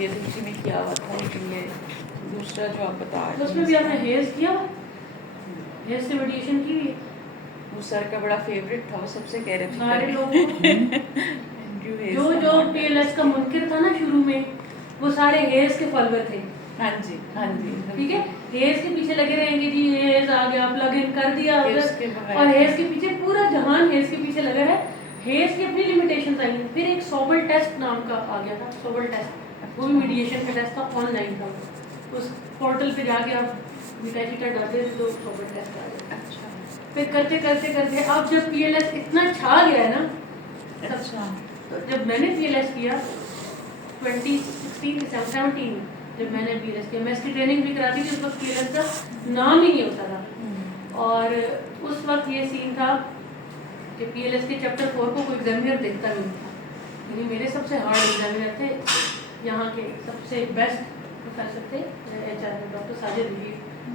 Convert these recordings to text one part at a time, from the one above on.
ये दूसरी में किया हुआ था, लेकिन ये दूसरा जो आप बता रहे तो उसमें भी आपने हेयर्स किया, हेयर से मेडिटेशन की हुई? वो सर का बड़ा फेवरेट था, वो सबसे कह रहे थे सारे लोग जो PLS का मुनकिर था ना शुरू में, वो सारे हेयर्स के फॉलोअर थे। हाँ जी, हाँ जी, ठीक है, हेयर्स के पीछे लगे रहेंगे जी, हेयर्स आ गया, प्लग इन कर दिया उधर, और हेयर्स के पीछे पूरा जहान हेयर्स के पीछे लगा है। हेयर्स की अपनी लिमिटेशंस आई। फिर एक सोबल टेस्ट नाम का आ गया था, सोबल टेस्ट, वो भी मेडिएशन का टेस्ट था, ऑनलाइन था। उस पोर्टल पे जाके आप मिठाई चिटा डालते थे तो सोबल टेस्ट आ गया। अच्छा, फिर करते करते करते अब जब PLS इतना छा गया है ना, अच्छा, तो जब मैंने PLS किया 2016-17 में, जब मैंने PLS किया, मैं इसकी ट्रेनिंग भी कराती थी, उस वक्त PLS का नाम ही नहीं होता था। और उस वक्त ये सीन था कि PLS के चैप्टर 4 को कोई एग्जामिनर देखता नहीं था, यानी मेरे सबसे हार्ड एग्जामिनर थे, यहाँ के सबसे बेस्ट प्रोफेसर थे HR में, डॉक्टर साजिद भी,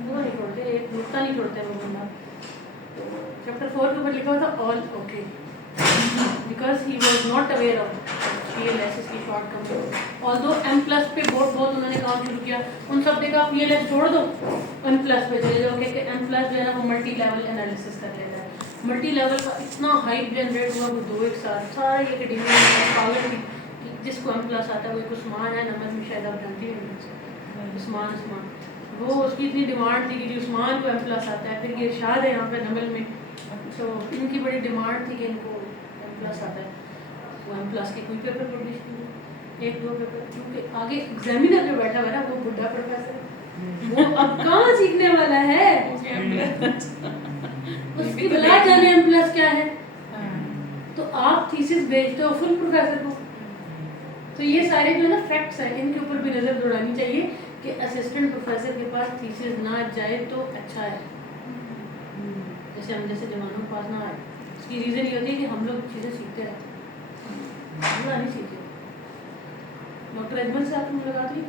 वो नहीं छोड़ते, एक नुकता नहीं छोड़ते वो बंदा। तो चैप्टर 4 के ऊपर लिखा हुआ था all okay, because he was not aware of PLS की शॉर्टकमिंग। ऑल्दो M+ पे बहुत उन्होंने काम शुरू किया, उन सब ने कहा PLS छोड़ दो, N+ पे चले जाओ, कि M+ जो है ना वो मल्टी लेवल एनालिसिस कर लेता है। मल्टी लेवल का इतना हाइप जनरेट हुआ वो 2-1 साल, सारा ये एकेडमिया पागल थी कि जिसको M+ आता है, वो एक उस्मान है नमक में, शायद आप जानती हैं उस्मान, वो उसकी इतनी डिमांड थी कि जी उस्मान को M+ आता है। फिर ये इरशाद है यहाँ पे नमल में, तो इनकी बड़ी डिमांड थी कि इनको M+ आता है, वो M+ के कोई पेपर पब्लिश नहीं, 1-2 पेपर, क्योंकि आगे एग्जामिनर जो बैठा हुआ है ना वो बुढ़ा प्रोफेसर, वो अब कहाँ सीखने वाला है, उसकी बला जाने M+ क्या है। तो आप थीसिस भेजते हो फुल प्रोफेसर को, तो ये सारे जो ना फैक्ट्स हैं, इनके ऊपर भी नजर दौड़ानी चाहिए कि असिस्टेंट प्रोफेसर के पास थीसिस ना जाए तो अच्छा है, जैसे हम जैसे जवानों के पास ना आए। इसकी रीज़न ये होती है कि हम लोग चीज़ें सीखते रहते हैं, हम नहीं सीखते। डॉक्टर अजमल से आपकी मुलाकात हुई?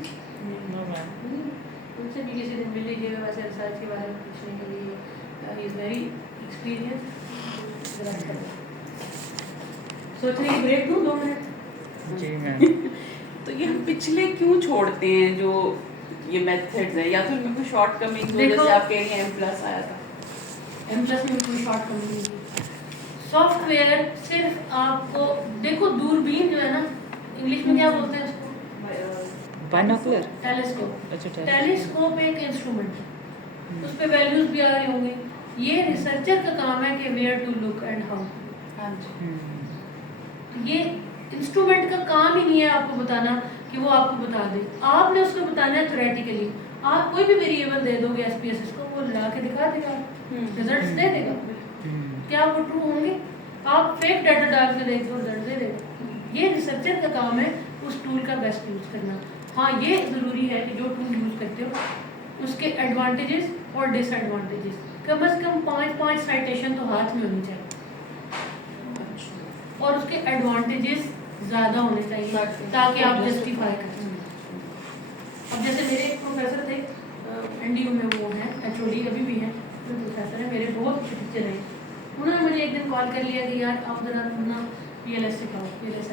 उनसे भी किसी दिन मिल लीजिएगा, वैसे रिसर्च के बारे में पूछने के लिए, ही इज़ वेरी एक्सपीरियंस। सोच रही ब्रेक दूँ 2 मिनट? जी मैम। तो ये हम पिछले क्यों छोड़ते हैं जो ये मेथड्स है, या तो इनमें कोई शॉर्टकमिंग हो, जैसे आप कह रही हैं M+ आया था, M+ में कोई शॉर्टकमिंग नहीं। सॉफ्टवेयर सिर्फ आपको देखो, दूरबीन जो है ना, इंग्लिश में क्या बोलते हैं उसको? Binocular, telescope. अच्छा टेलीस्कोप एक इंस्ट्रूमेंट है, उस पे वैल्यूज भी आ रहे होंगे। ये रिसर्चर का काम है कि where to look and how. हाँ जी, ये इंस्ट्रूमेंट का काम ही नहीं है आपको बताना कि वो आपको बता दे, आपने उसको बताना है थ्योरेटिकली। आप कोई भी वेरिएबल दे दोगे SPSS को, वो लगा के दिखा देगा, रिजल्ट्स दे देगा। क्या वो ट्रू होंगे? आप फेक डाटा डाल के देख दो, रिजल्ट दे देगा। ये रिसर्चर का काम है उस टूल का बेस्ट यूज करना। हाँ, ये ज़रूरी है कि जो टूल यूज़ करते हो उसके एडवांटेजेस और डिसएडवांटेजेस, कम से कम 5 साइटेशन तो हाथ में होनी चाहिए, और उसके एडवांटेजेस ज़्यादा होने चाहिए ताकि आप जस्टिफाई कर सकें। अब जैसे मेरे एक प्रोफेसर थे NDU में, वो हैं HOD अभी भी हैं, प्रोफेसर हैं मेरे, बहुत अच्छे टीचर हैं। उन्होंने मुझे एक दिन कॉल कर लिया कि यार आप ज़रा ना PLS सिखाओ, PLS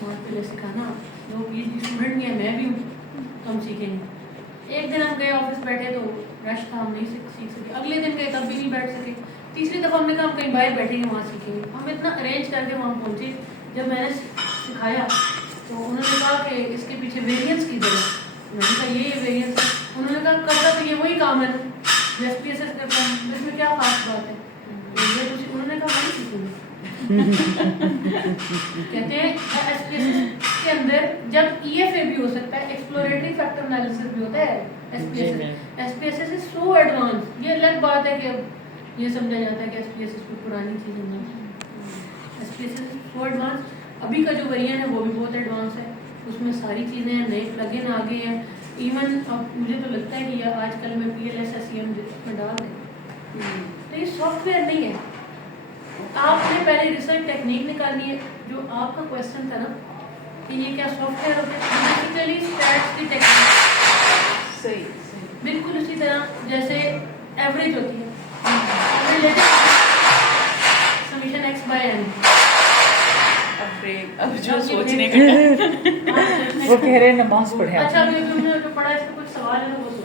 PLS सिखाना, जो PhD स्टूडेंट भी है, मैं भी हूँ, तो हम सीखेंगे। एक दिन हम गए, ऑफिस बैठे तो रश था, हम नहीं सीख सके। अगले दिन गए तब भी नहीं बैठ सके। तीसरी दफ़ा हमने कहा हम कहीं बाहर बैठेंगे, वहाँ सीखेंगे। हम इतना अरेंज करके वहाँ पहुँचे। जब मैंने सिखाया तो उन्होंने कहा कि इसके पीछे वेरिएंस की जगह, मैंने कहा ये वेरिएंस है। उन्होंने कहा करता तो ये वही काम है, SPSS करता हूँ, इसमें क्या खास बात है? उन्होंने कहा वही सीखूंगी। कहते हैं SPSS के अंदर जब EFA भी हो सकता है, एक्सप्लोरेटरी फैक्टर एनालिसिस भी होता है। SPSS is so advance. ये अलग बात है कि अब ये समझा जाता है कि SPSS कोई पुरानी चीज़ नहीं है। SPSS सो एडवांस, अभी का जो वेरिएंट है वो भी बहुत एडवांस है, उसमें सारी चीज़ें हैं, नए प्लगइन आ गए हैं। इवन अब मुझे तो लगता है कि यह आजकल में PLS SEM में डाल दें, तो ये सॉफ्टवेयर नहीं है। आपने पहले रिसर्च टेक्निक निकालनी है। जो आपका क्वेश्चन था ना कि ये क्या सॉफ्टवेयर होते हैं, बेसिकली स्टैट्स की टेक्निक, सही, बिल्कुल उसी तरह जैसे एवरेज होती है, समीशन X/N। अब जो सोचने का वो कह रहे हैं नमाज पढ़े अच्छा आप। अभी तुमने जो पढ़ा इसका कुछ सवाल है तो वो सुनो।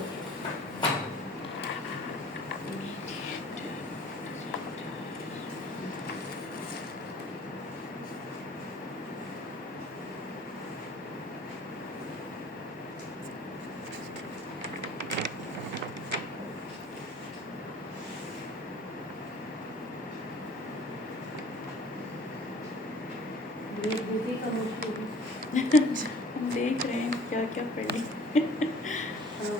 दीदी का मुश्किल हम देख रहे हैं क्या क्या पढ़ी। हाँ